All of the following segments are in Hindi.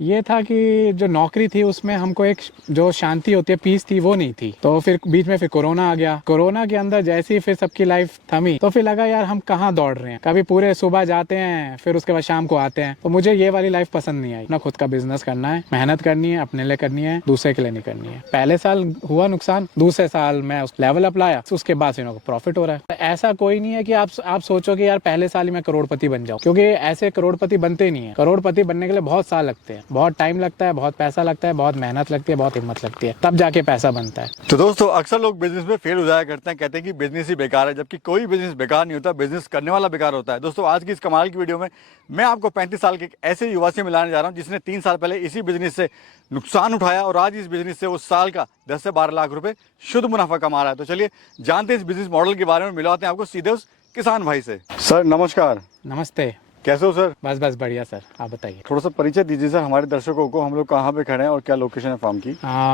ये था कि जो नौकरी थी उसमें हमको एक जो शांति होती है, पीस थी, वो नहीं थी। तो फिर बीच में फिर कोरोना आ गया। कोरोना के अंदर जैसे ही फिर सबकी लाइफ थमी तो फिर लगा यार हम कहाँ दौड़ रहे हैं, कभी पूरे सुबह जाते हैं फिर उसके बाद शाम को आते हैं। तो मुझे ये वाली लाइफ पसंद नहीं आई। अपना खुद का बिजनेस करना है, मेहनत करनी है, अपने लिए करनी है, दूसरे के लिए नहीं करनी है। पहले साल हुआ नुकसान, दूसरे साल मैं उस लेवल अप लाया, उसके बाद फिर प्रॉफिट हो रहा है। ऐसा कोई नहीं है कि आप सोचो कि यार पहले साल ही मैं करोड़पति बन जाऊं, क्योंकि ऐसे करोड़पति बनते नहीं है। करोड़पति बनने के लिए बहुत साल लगते हैं, बहुत टाइम लगता है, बहुत पैसा लगता है, बहुत मेहनत लगती है, बहुत हिम्मत लगती है, तब जाके पैसा बनता है। तो दोस्तों अक्सर लोग बिजनेस में फेल हो जाया करते हैं, कहते हैं कि बिजनेस ही बेकार है, जबकि कोई बिजनेस बेकार नहीं होता, बिजनेस करने वाला बेकार होता है। दोस्तों आज की इस कमाल की वीडियो में मैं आपको 35 साल के एक ऐसे युवा से मिलाने जा रहा हूं जिसने 3 साल पहले इसी बिजनेस से नुकसान उठाया और आज इस बिजनेस से वो साल का 10 से 12 लाख रुपए शुद्ध मुनाफा कमा रहा है। तो चलिए जानते हैं इस बिजनेस मॉडल के बारे में, मिलवाते हैं आपको सीधे उस किसान भाई से। सर नमस्कार। नमस्ते। कैसे हो सर? बस बढ़िया सर, आप बताइए। थोड़ा सा परिचय दीजिए सर हमारे दर्शकों को, हम लोग कहाँ पे खड़े हैं और क्या लोकेशन है फार्म की।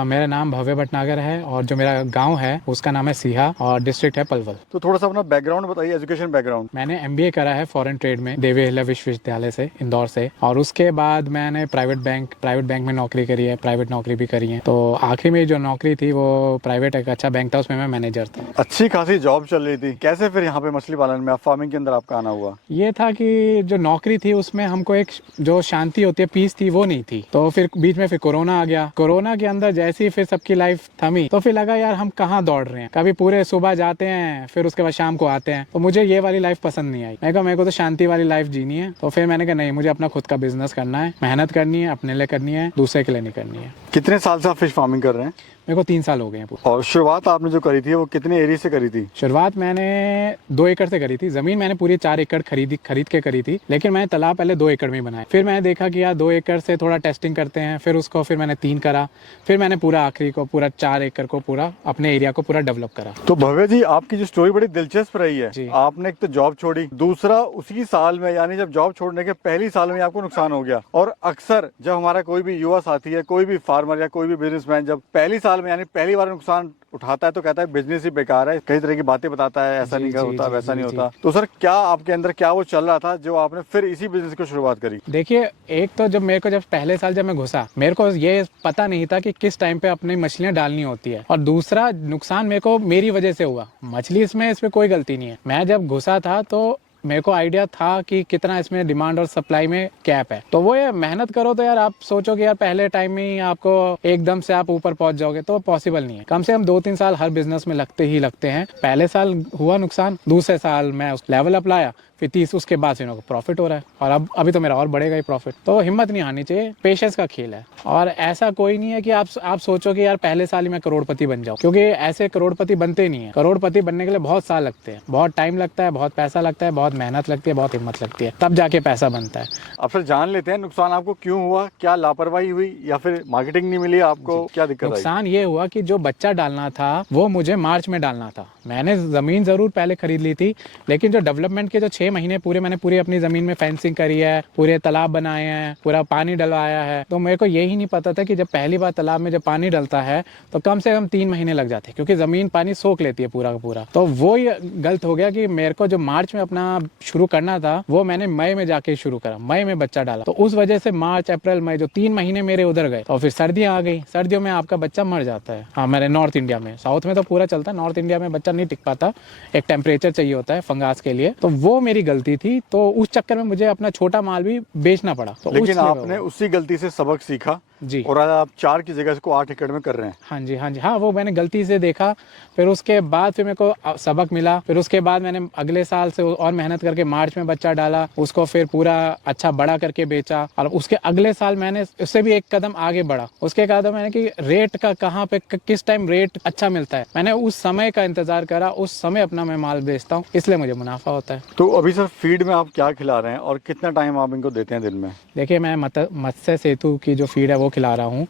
मेरा नाम भव्य भटनागर है और जो मेरा गांव है उसका नाम है सीहा और डिस्ट्रिक्ट है पलवल। तो थोड़ा सा अपना बैकग्राउंड बताइए, एजुकेशन बैकग्राउंड। मैंने MBA करा है फॉरेन ट्रेड में देवी अहिल्या विश्वविद्यालय से, इंदौर से। और उसके बाद मैंने प्राइवेट बैंक में नौकरी करी है, प्राइवेट नौकरी भी करी है। तो आखिरी में जो नौकरी थी वो प्राइवेट एक अच्छा बैंक था, उसमें मैं मैनेजर था। अच्छी खासी जॉब चल रही थी, कैसे फिर यहाँ पे मछली पालन में, फार्मिंग के अंदर आपका आना हुआ? ये था कि जो नौकरी थी उसमें हमको एक जो शांति होती है, पीस थी, वो नहीं थी। तो फिर बीच में फिर कोरोना आ गया। कोरोना के अंदर जैसे ही फिर सबकी लाइफ थमी तो फिर लगा यार हम कहाँ दौड़ रहे हैं, कभी पूरे सुबह जाते हैं फिर उसके बाद शाम को आते हैं। तो मुझे ये वाली लाइफ पसंद नहीं आई। मेरे को तो शांति वाली लाइफ जीनी है। तो फिर मैंने कहा नहीं, मुझे अपना खुद का बिजनेस करना है, मेहनत करनी है, अपने लिए करनी है, दूसरे के लिए नहीं करनी है। कितने साल से आप फिश फार्मिंग कर रहे हैं? मेरे को 3 साल हो गए हैं। और शुरुआत आपने जो करी थी वो कितने एरिया से करी थी? शुरुआत मैंने 2 एकड़ से करी थी। जमीन मैंने पूरी 4 एकड़ खरीद के करी थी, लेकिन मैंने तालाब पहले 2 एकड़ में बनाया। फिर मैंने देखा कि यार 2 एकड़ से थोड़ा टेस्टिंग करते हैं, फिर मैंने 3 करा। फिर मैंने पूरा आखिरी को पूरा 4 एकड़ को पूरा अपने एरिया को पूरा डेवलप करा। तो भव्य जी आपकी जो स्टोरी बड़ी दिलचस्प रही है। आपने एक तो जॉब छोड़ी, दूसरा उसी साल में यानी जब जॉब छोड़ने के पहली साल में आपको नुकसान हो गया। और अक्सर जब हमारा कोई भी युवा साथी है, कोई भी फार्मर या कोई भी बिजनेसमैन जब पहली साल में यानी पहली बार नुकसान उठाता है तो कहता है बिजनेस ही बेकार है, कई तरह की बातें बताता है, ऐसा नहीं होता, वैसा नहीं होता। तो सर क्या आपके अंदर क्या वो चल रहा था जो आपने फिर इसी बिजनेस की शुरुआत करी? देखिए, एक तो जब पहले साल जब मैं घुसा, मेरे को ये पता नहीं था कि किस टाइम पे अपनी मछलियां डालनी होती है। और दूसरा नुकसान मेरे को मेरी वजह से हुआ। मछली इसमें कोई गलती नहीं है। मैं जब घुसा था तो मेरे को आइडिया था कि कितना इसमें डिमांड और सप्लाई में गैप है। तो वो ये मेहनत करो तो यार आप सोचो कि यार पहले टाइम में ही आपको एकदम से आप ऊपर पहुंच जाओगे, तो पॉसिबल नहीं है। कम से कम 2-3 साल हर बिजनेस में लगते हैं। पहले साल हुआ नुकसान, दूसरे साल मैं उस लेवल अप लाया, फिर 30 उसके बाद फिर प्रॉफिट हो रहा है। और अभी तो मेरा और बढ़ेगा ही प्रॉफिट। तो हिम्मत नहीं हारनी चाहिए, पेशेंस का खेल है। और ऐसा कोई नहीं है कि आप सोचो कि यार पहले साल ही मैं करोड़पति बन जाऊं, क्योंकि ऐसे करोड़पति बनते नहीं है। करोड़पति बनने के लिए बहुत साल लगते हैं, बहुत टाइम लगता है, बहुत पैसा लगता है, बहुत मेहनत लगती है, बहुत हिम्मत लगती है, तब जाके पैसा बनता है। अब फिर जान लेते हैं नुकसान आपको क्यों हुआ, क्या लापरवाही हुई या फिर मार्केटिंग नहीं मिली आपको, क्या दिक्कत आई? नुकसान ये हुआ कि जो बच्चा डालना था वो मुझे मार्च में डालना था। मैंने जमीन जरूर पहले खरीद ली थी, लेकिन जो डेवलपमेंट के जो 6 महीने मैंने पूरी अपनी जमीन में फेंसिंग करी है, पूरे तालाब बनाए हैं, पूरा पानी डलवाया है। तो मेरे को यही नहीं पता था कि जब पहली बार तालाब में जब पानी डलता है तो कम से कम 3 महीने लग जाते हैं, क्योंकि जमीन पानी सोख लेती है पूरा का पूरा। तो वो गलत हो गया कि मेरे को जो मार्च में अपना शुरू करना था वो मैंने मई में जाके शुरू करा, मई में बच्चा डाला। तो उस वजह से मार्च अप्रैल मई जो 3 महीने मेरे उधर गए। और फिर सर्दियां आ गई, सर्दियों में आपका बच्चा मर जाता है। हाँ, मेरे नॉर्थ इंडिया में, साउथ में तो पूरा चलता है, नॉर्थ इंडिया में बच्चा नहीं टिक पाता, एक टेम्परेचर चाहिए होता है फंगास के लिए। तो वो मेरी गलती थी। तो उस चक्कर में मुझे अपना छोटा माल भी बेचना पड़ा। तो लेकिन आपने उसी गलती से सबक सीखा जी, और आज आप 4 की जगह इसको 8 एकड़ में कर रहे हैं। हाँ जी, वो मैंने गलती से देखा। फिर उसके बाद फिर मेरे को सबक मिला। फिर उसके बाद मैंने अगले साल से और मेहनत करके मार्च में बच्चा डाला, उसको फिर पूरा अच्छा बड़ा करके बेचा। और उसके अगले साल मैंने उससे भी एक कदम आगे बढ़ा। उसके कदम मैंने कि रेट का कहाँ पे किस टाइम रेट अच्छा मिलता है, मैंने उस समय का इंतजार करा, उस समय अपना मैं माल बेचता हूँ, इसलिए मुझे मुनाफा होता है। तो अभी सर फीड में आप क्या खिला रहे हैं और कितना टाइम आप इनको देते हैं दिन में? देखिए, मैं मत्स्य सेतु की जो फीड है वो खिला रहा हूँ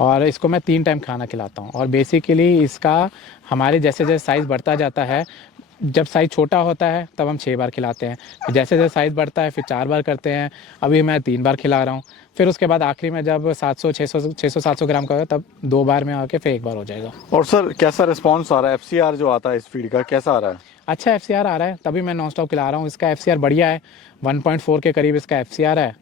और इसको मैं 3 टाइम खाना खिलाता हूँ। और बेसिकली इसका हमारे जैसे साइज़ बढ़ता जाता है, जब साइज़ छोटा होता है तब हम 6 बार खिलाते हैं, जैसे साइज़ बढ़ता है फिर 4 बार करते हैं। अभी मैं 3 बार खिला रहा हूँ। फिर उसके बाद आखिरी में जब 600-700 ग्राम का होगा तब 2 बार में आके फिर 1 बार हो जाएगा। और सर कैसा रिस्पॉन्स आ रहा है, FCR जो आता है इस फीड का कैसा आ रहा है? अच्छा FCR आ रहा है, तभी मैं नॉन स्टॉप खिला रहा हूँ। इसका FCR बढ़िया है, 1.4 के करीब इसका FCR है।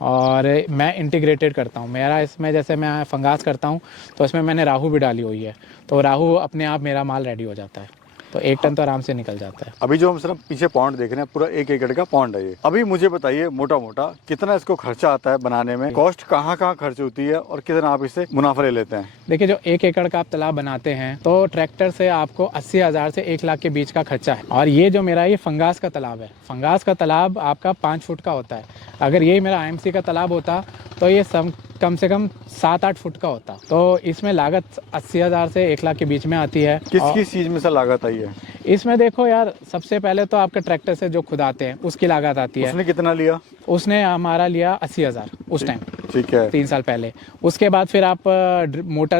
और मैं इंटीग्रेटेड करता हूँ। मेरा इसमें जैसे मैं फंगास करता हूँ तो इसमें मैंने राहू भी डाली हुई है, तो राहू अपने आप मेरा माल रेडी हो जाता है, तो 1 टन तो आराम से निकल जाता है। अभी जो हम सिर्फ पीछे पॉन्ड देख रहे हैं पूरा 1 एकड़ का पॉन्ड है ये। अभी मुझे बताइए मोटा मोटा कितना इसको खर्चा आता है बनाने में, कॉस्ट कहाँ कहाँ खर्च होती है और कितना आप इससे मुनाफा ले लेते हैं? देखिए, जो 1 एकड़ का आप तालाब बनाते हैं तो ट्रैक्टर से आपको 80,000 से 1 लाख के बीच का खर्चा है। और ये जो मेरा ये फंगास का तालाब है, फंगास का तालाब आपका 5 फुट का होता है। अगर ये मेरा IMC का तालाब होता तो ये कम से कम 7-8 फुट का होता। तो इसमें लागत 80,000 से 1 लाख के बीच में आती है। किस चीज में से लागत आई है इसमें? देखो यार, सबसे पहले तो आपके ट्रैक्टर से जो खुदाते हैं उसकी लागत आती है। उसने कितना लिया? उसने हमारा लिया 80,000 उस टाइम, ठीक है, 3 साल पहले। उसके बाद फिर आप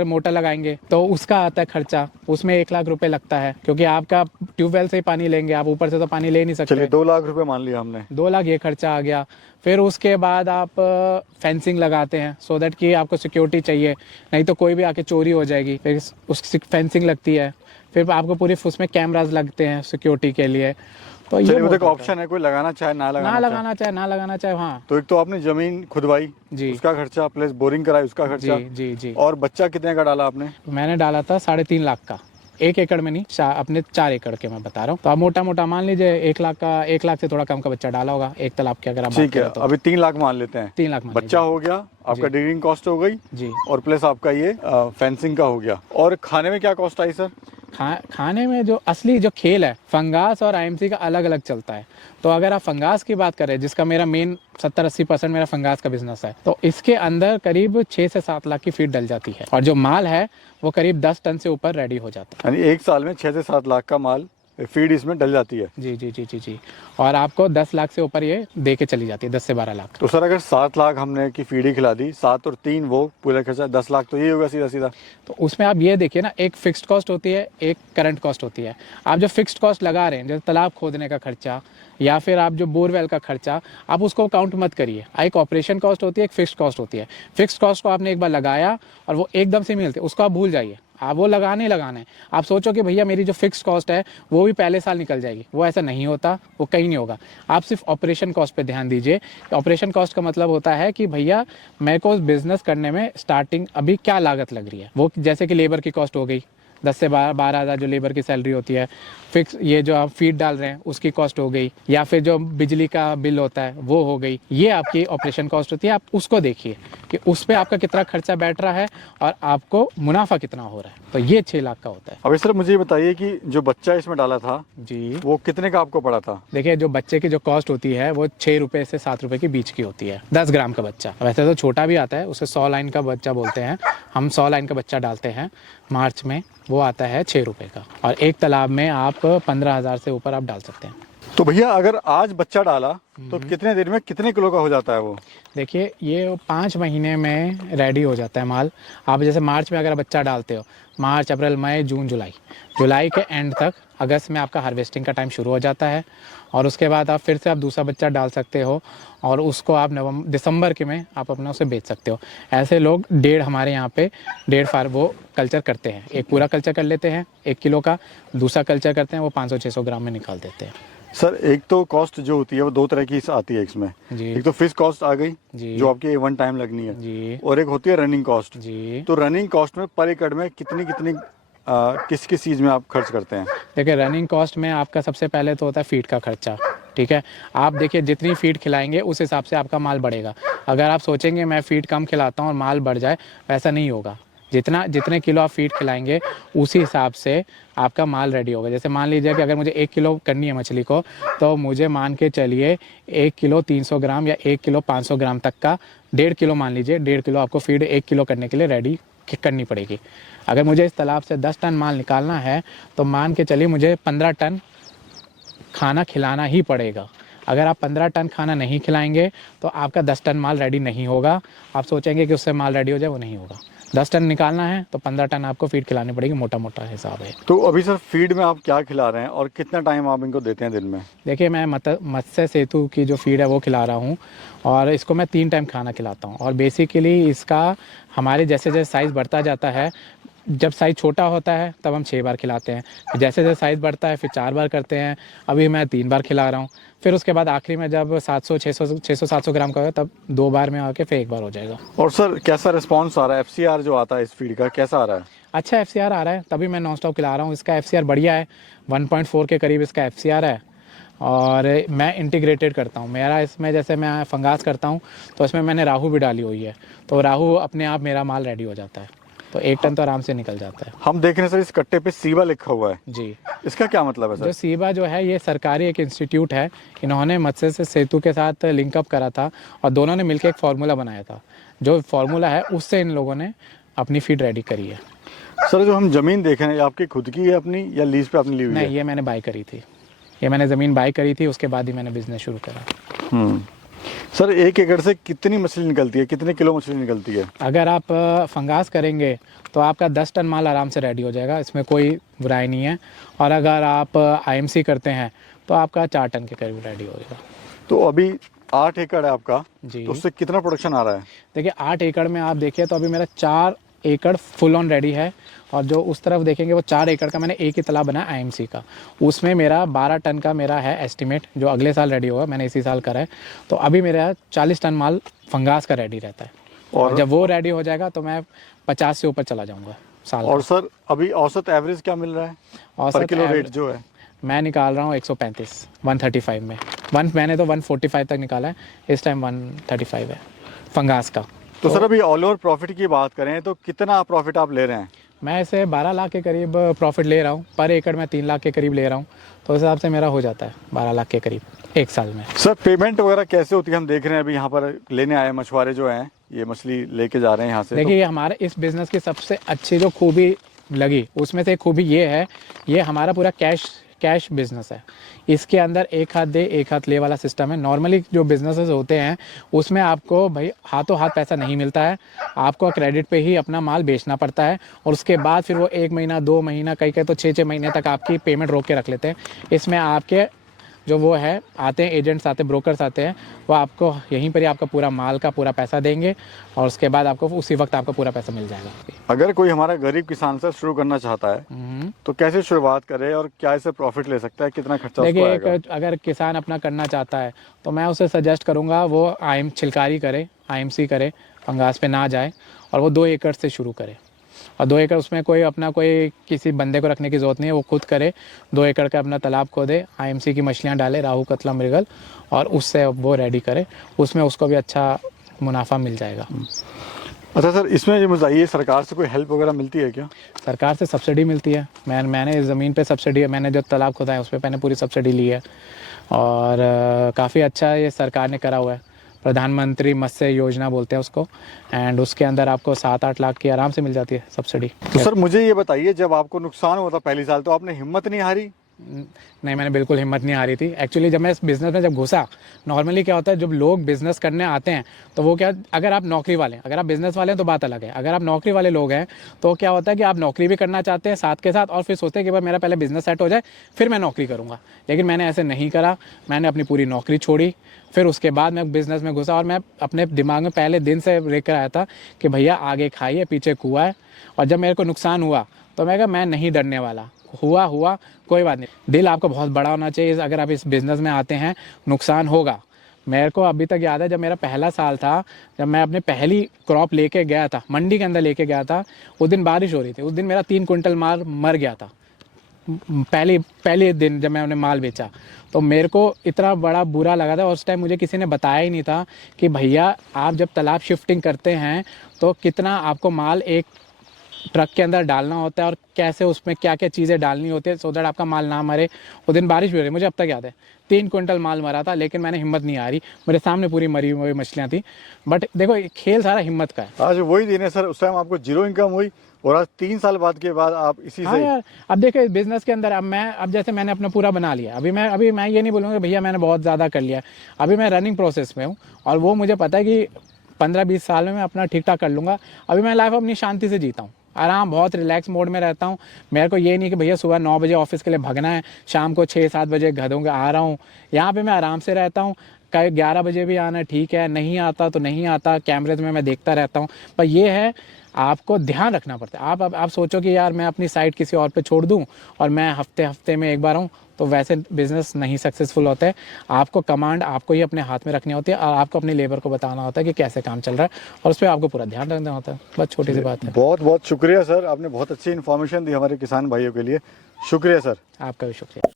मोटर लगाएंगे तो उसका आता है खर्चा, उसमें 1 लाख रुपए लगता है, क्योंकि आपका ट्यूबवेल से ही पानी लेंगे, आप ऊपर से तो पानी ले नहीं सकते। चलिए 2 लाख रुपए मान लिया हमने। 2 लाख ये खर्चा आ गया। फिर उसके बाद आप फेंसिंग लगाते हैं सो दैट कि आपको सिक्योरिटी चाहिए, नहीं तो कोई भी आके चोरी हो जाएगी। फिर उसकी फेंसिंग लगती है, फिर आपको पूरी उसमें कैमराज लगते हैं सिक्योरिटी के लिए। तो ये देखो ऑप्शन है, कोई लगाना चाहे ना लगाना चाहे। हाँ, तो एक तो आपने जमीन खुदवाई जी, उसका खर्चा, प्लस बोरिंग कराई उसका खर्चा जी। और बच्चा कितने का डाला आपने? मैंने डाला था 3.5 लाख का, 1 एकड़ में नहीं, अपने 4 एकड़ के मैं बता रहा हूँ। तो आप मोटा मान लीजिए 1 लाख से थोड़ा कम का बच्चा डाला होगा एक तालाब के। अगर आप ठीक है, तो अभी 3 लाख मान लेते हैं। 3 लाख बच्चा हो गया, आपका डिगरिंग कॉस्ट हो गई जी, और प्लस आपका ये फेंसिंग का हो गया। और खाने में क्या कॉस्ट आई सर? खाने में जो असली जो खेल है, फंगास और IMC का अलग अलग चलता है। तो अगर आप फंगास की बात करें, जिसका मेरा मेन 70-80% मेरा फंगास का बिजनेस है, तो इसके अंदर करीब 6 से 7 लाख की फीड डल जाती है, और जो माल है वो करीब 10 टन से ऊपर रेडी हो जाता है। यानी 1 साल में 6 से 7 लाख का माल फीड इसमें डल जाती है। जी। और आपको 10 लाख से ऊपर ये दे के चली जाती है, 10 से 12 लाख। तो सर अगर 7 लाख हमने की फीड ही खिला दी, 7 और 3 वो पूरा खर्चा 10 लाख, तो ये होगा सीधा। तो उसमें आप ये देखिए ना, एक फिक्स्ड कॉस्ट होती है, एक करंट कॉस्ट होती है। आप जो फिक्स्ड कॉस्ट लगा रहे हैं, जैसे तालाब खोदने का खर्चा या फिर आप जो बोरवेल का खर्चा, आप उसको काउंट मत करिए। एक ऑपरेशन कॉस्ट होती है, एक फिक्स्ड कॉस्ट होती है। फिक्स्ड कॉस्ट को आपने एक बार लगाया और वो एकदम से मिलते, उसको आप भूल जाइए। आप वो लगाना है। आप सोचो कि भैया मेरी जो फिक्स्ड कॉस्ट है वो भी पहले साल निकल जाएगी, वो ऐसा नहीं होता, वो कहीं नहीं होगा। आप सिर्फ ऑपरेशन कॉस्ट पे ध्यान दीजिए। ऑपरेशन कॉस्ट का मतलब होता है कि भैया मेरे को बिजनेस करने में स्टार्टिंग अभी क्या लागत लग रही है। वो जैसे कि लेबर की कॉस्ट हो गई, 10 से 12 हज़ार जो लेबर की सैलरी होती है। फिक्स ये जो आप फीड डाल रहे हैं उसकी कॉस्ट हो गई, या फिर जो बिजली का बिल होता है वो हो गई। ये आपकी ऑपरेशन कॉस्ट होती है। आप उसको देखिए कि उस पर आपका कितना खर्चा बैठ रहा है और आपको मुनाफा कितना हो रहा है। तो ये 6 लाख का होता है। अभी सर मुझे ये बताइए कि जो बच्चा इसमें डाला था जी, वो कितने का आपको पड़ा था? देखिए, जो बच्चे की जो कॉस्ट होती है वो 6 रुपये से 7 रुपये के बीच की होती है। 10 ग्राम का बच्चा, वैसे तो छोटा भी आता है, उसे 100 लाइन का बच्चा बोलते हैं। हम 100 लाइन का बच्चा डालते हैं मार्च में, वो आता है 6 रुपये का। और एक तालाब में आप 15,000 से ऊपर आप डाल सकते हैं। तो भैया अगर आज बच्चा डाला तो कितने दिन में कितने किलो का हो जाता है वो? देखिए, ये 5 महीने में रेडी हो जाता है माल। आप जैसे मार्च में अगर बच्चा डालते हो, मार्च, अप्रैल, मई, जून, जुलाई के एंड तक, अगस्त में आपका हार्वेस्टिंग का टाइम शुरू हो जाता है। और उसके बाद आप फिर से आप दूसरा बच्चा डाल सकते हो और उसको आप दिसंबर के में आप अपना उसे बेच सकते हो। ऐसे लोग हमारे यहाँ पे 1.5 फार वो कल्चर करते हैं। एक पूरा कल्चर कर लेते हैं 1 किलो का, दूसरा कल्चर करते हैं वो 500-600 ग्राम में निकाल देते हैं। सर एक तो कॉस्ट जो होती है वो 2 तरह की आती है इसमें जी। एक तो फिक्स कॉस्ट आ गई जी, जो आपकी 1 टाइम लगनी है जी, और एक होती है रनिंग कॉस्ट जी। तो रनिंग कॉस्ट में पर एकड़ में कितनी किस चीज़ में आप खर्च करते हैं? देखिए, रनिंग कॉस्ट में आपका सबसे पहले तो होता है फीड का खर्चा। ठीक है, आप देखिए जितनी फीड खिलाएंगे उस हिसाब से आपका माल बढ़ेगा। अगर आप सोचेंगे मैं फीड कम खिलाता हूँ और माल बढ़ जाए, वैसा नहीं होगा। जितने किलो आप फीड खिलाएंगे उसी हिसाब से आपका माल रेडी होगा। जैसे मान लीजिए कि अगर मुझे 1 किलो करनी है मछली को, तो मुझे मान के चलिए 1 किलो 300 ग्राम या 1 किलो 500 ग्राम तक का, 1.5 किलो मान लीजिए, 1.5 किलो आपको फीड 1 किलो करने के लिए रेडी करनी पड़ेगी। अगर मुझे इस तालाब से 10 टन माल निकालना है तो मान के चलिए मुझे 15 टन खाना खिलाना ही पड़ेगा। अगर आप 15 टन खाना नहीं खिलाएंगे तो आपका 10 टन माल रेडी नहीं होगा। आप सोचेंगे कि उससे माल रेडी हो जाए, वो नहीं होगा। 10 टन निकालना है तो 15 टन आपको फीड खिलानी पड़ेगी, मोटा हिसाब है। तो अभी सर फीड में आप क्या खिला रहे हैं और कितना टाइम आप इनको देते हैं दिन में? देखिए, मैं मत्स्य सेतु की जो फीड है वो खिला रहा हूँ और इसको मैं 3 टाइम खाना खिलाता हूँ। और बेसिकली इसका हमारे जैसे साइज़ बढ़ता जाता है, जब साइज़ छोटा होता है तब हम 6 बार खिलाते हैं, फिर जैसे जैसे साइज़ बढ़ता है फिर 4 बार करते हैं, अभी मैं 3 बार खिला रहा हूँ। फिर उसके बाद आखिरी में जब 600-700 ग्राम का होगा तब 2 बार में आके फिर 1 बार हो जाएगा। और सर कैसा रिस्पॉन्स आ रहा है, FCR जो आता है इस फीड का कैसा आ रहा है? अच्छा FCR आ रहा है, तभी मैं नॉन स्टॉप खिला रहा हूँ। इसका FCR बढ़िया है, 1.4 के करीब इसका FCR है। और मैं इंटीग्रेटेड करता हूँ, मेरा इसमें जैसे मैं फंगास करता हूँ तो इसमें मैंने राहू भी डाली हुई है, तो राहू अपने आप मेरा माल रेडी हो जाता है, तो 1 टन तो आराम से निकल जाता है। हम देख रहे हैं सर इस कट्टे पे सीबा लिखा हुआ है जी, इसका क्या मतलब है सर? जो सीबा जो है ये सरकारी एक इंस्टीट्यूट है, इन्होंने मत्स्य से सेतु के साथ लिंकअप करा था और दोनों ने मिलकर एक फार्मूला बनाया था। जो फार्मूला है उससे इन लोगों ने अपनी फीड रेडी करी है। सर जो हम जमीन देख रहे हैं ये आपकी खुद की है अपनी या लीज पे आपने ली हुई है? नहीं, ये मैंने बाई करी थी, ये मैंने ज़मीन बाई करी थी, उसके बाद ही मैंने बिजनेस शुरू करा। सर 1 एकड़ से कितनी मछली निकलती है, कितने किलो मछली निकलती है? अगर आप फंगास करेंगे तो आपका 10 टन माल आराम से रेडी हो जाएगा, इसमें कोई बुराई नहीं है। और अगर आप IMC करते हैं तो आपका 4 टन के करीब रेडी हो जाएगा। तो अभी 8 एकड़ है आपका जी, तो उससे कितना प्रोडक्शन आ रहा है? देखिए 8 एकड़ में आप देखिए तो अभी मेरा 4 एकड़ फुल ऑन रेडी है, और जो उस तरफ देखेंगे वो 4 एकड़ का मैंने एक ही तालाब बनाया IMC का, उसमें मेरा 12 टन का मेरा है एस्टिमेट, जो अगले साल रेडी होगा, मैंने इसी साल करा है। तो अभी मेरा 40 टन माल फंगास का रेडी रहता है, और जब वो रेडी हो जाएगा तो मैं 50 से ऊपर चला जाऊंगा साल और सर अभी औसत एवरेज क्या मिल रहा है पर किलो रेट जो है? मैं निकाल रहा हूँ 135, 135 में मैंने तो 145 तक निकाला है, इस टाइम 135 है फंगास का। तो सर अभी ऑल ओवर प्रॉफिट की बात करें तो कितना प्रॉफिट आप ले रहे हैं? मैं इसे 12 लाख के करीब प्रॉफिट ले रहा हूँ, पर एकड़ मैं 3 लाख के करीब ले रहा हूँ, तो उस हिसाब से मेरा हो जाता है 12 लाख के करीब एक साल में। सर पेमेंट वगैरह कैसे होती है? हम देख रहे हैं अभी यहाँ पर लेने आए मछुआरे जो हैं ये मछली लेके जा रहे हैं यहाँ से। देखिए, ये हमारे इस बिज़नेस की सबसे अच्छी जो खूबी लगी उसमें से एक खूबी ये है, ये हमारा पूरा कैश बिजनेस है। इसके अंदर एक हाथ दे एक हाथ ले वाला सिस्टम है। नॉर्मली जो बिजनेसेस होते हैं उसमें आपको भाई हाथों हाथ पैसा नहीं मिलता है, आपको क्रेडिट पे ही अपना माल बेचना पड़ता है, और उसके बाद फिर वो 1 महीना 2 महीना कई तो 6 महीने तक आपकी पेमेंट रोक के रख लेते हैं। इसमें आपके जो वो है आते हैं, एजेंट्स आते हैं, ब्रोकर्स आते हैं, वो आपको यहीं पर ही आपका पूरा माल का पूरा पैसा देंगे, और उसके बाद आपको उसी वक्त आपका पूरा पैसा मिल जाएगा। अगर कोई हमारा गरीब किसान से शुरू करना चाहता है तो कैसे शुरुआत करे और क्या इससे प्रॉफिट ले सकता है, कितना खर्चा उसको आएगा? देखिए, अगर किसान अपना करना चाहता है तो मैं उसे सजेस्ट करूँगा वो छिलकारी करे, IMC करे, फंगास पे ना जाए, और वो 2 एकड़ से शुरू करे। और 2 एकड़ उसमें कोई अपना कोई किसी बंदे को रखने की ज़रूरत नहीं है, वो खुद करे। 2 एकड़ का अपना तालाब खोदे, IMC की मछलियाँ डाले, राहू कतला मृगल, और उससे वो रेडी करे, उसमें उसको भी अच्छा मुनाफा मिल जाएगा। अच्छा सर, इसमें ये बताइए सरकार से कोई हेल्प वगैरह मिलती है क्या? सरकार से सब्सिडी मिलती है। मैंने ज़मीन पे सब्सिडी, मैंने जो तालाब खोदा है उस पर मैंने पूरी सब्सिडी ली है, और काफ़ी अच्छा ये सरकार ने करा हुआ है। प्रधानमंत्री मत्स्य योजना बोलते हैं उसको, एंड उसके अंदर आपको 7-8 लाख की आराम से मिल जाती है सब्सिडी। तो सर मुझे ये बताइए, जब आपको नुकसान हुआ था पहली साल तो आपने हिम्मत नहीं हारी? नहीं, मैंने बिल्कुल हिम्मत नहीं हारी थी। एक्चुअली जब मैं इस बिज़नेस में जब घुसा, नॉर्मली क्या होता है जब लोग बिज़नेस करने आते हैं तो वो क्या, अगर आप नौकरी वाले हैं, अगर आप बिज़नेस वाले हैं तो बात अलग है। अगर आप नौकरी वाले लोग हैं तो क्या होता है कि आप नौकरी भी करना चाहते हैं साथ के साथ, और फिर सोचते हैं कि भाई मेरा पहले बिज़नेस सेट हो जाए फिर मैं नौकरी करूँगा। लेकिन मैंने ऐसे नहीं करा, मैंने अपनी पूरी नौकरी छोड़ी, फिर उसके बाद मैं बिज़नेस में घुसा, और मैं अपने दिमाग में पहले दिन से लेकर आया था कि भैया आगे खाइए पीछे कुआं है। और जब मेरे को नुकसान हुआ तो मैं कहा मैं नहीं डरने वाला, हुआ कोई बात नहीं। दिल आपको बहुत बड़ा होना चाहिए अगर आप इस बिज़नेस में आते हैं, नुकसान होगा। मेरे को अभी तक याद है जब मेरा पहला साल था, जब मैं अपने पहली क्रॉप लेके गया था, मंडी के अंदर लेके गया था, उस दिन बारिश हो रही थी, उस दिन मेरा 3 क्विंटल माल मर गया था। पहले दिन जब मैंने माल बेचा तो मेरे को इतना बड़ा बुरा लगा था, और उस टाइम मुझे किसी ने बताया ही नहीं था कि भैया आप जब तालाब शिफ्टिंग करते हैं तो कितना आपको माल एक ट्रक के अंदर डालना होता है, और कैसे उसमें क्या क्या चीज़ें डालनी होती है सो दैट आपका माल ना मरे। वो दिन बारिश भी हो रही, मुझे अब तक याद है 3 क्विंटल माल मरा था, लेकिन मैंने हिम्मत नहीं हारी। मेरे सामने पूरी मरी हुई मछलियाँ थी। बट देखो, खेल सारा हिम्मत का है। आज वही दिन है सर, उस टाइम आपको 0 इनकम हुई, और आज 3 साल बाद के बाद आप इसी हाँ से। यार, अब देखो बिजनेस के अंदर अब जैसे मैंने अपना पूरा बना लिया, अभी मैं ये नहीं बोलूँगा भैया मैंने बहुत ज़्यादा कर लिया। अभी मैं रनिंग प्रोसेस में हूँ, और वो मुझे पता है कि 15-20 साल में मैं अपना ठीक ठाक कर लूँगा। अभी मैं लाइफ अपनी शांति से जीता हूँ, आराम, बहुत रिलैक्स मोड में रहता हूँ। मेरे को ये नहीं कि भैया सुबह 9 बजे ऑफिस के लिए भागना है, शाम को 6-7 बजे घरों के आ रहा हूँ। यहाँ पे मैं आराम से रहता हूँ। कई 11 बजे भी आना ठीक है, नहीं आता तो नहीं आता, कैमरेज में मैं देखता रहता हूँ। पर ये है आपको ध्यान रखना पड़ता है। आप सोचो कि यार मैं अपनी साइट किसी और पे छोड़ दूं और मैं हफ्ते में एक बार आऊँ, तो वैसे बिजनेस नहीं सक्सेसफुल होता है। आपको कमांड आपको ही अपने हाथ में रखनी होती है और आपको अपने लेबर को बताना होता है कि कैसे काम चल रहा है और उस पर आपको पूरा ध्यान रखना होता है। बस छोटी सी बात है। बहुत बहुत शुक्रिया सर, आपने बहुत अच्छी इन्फॉर्मेशन दी हमारे किसान भाइयों के लिए। शुक्रिया सर। आपका भी शुक्रिया।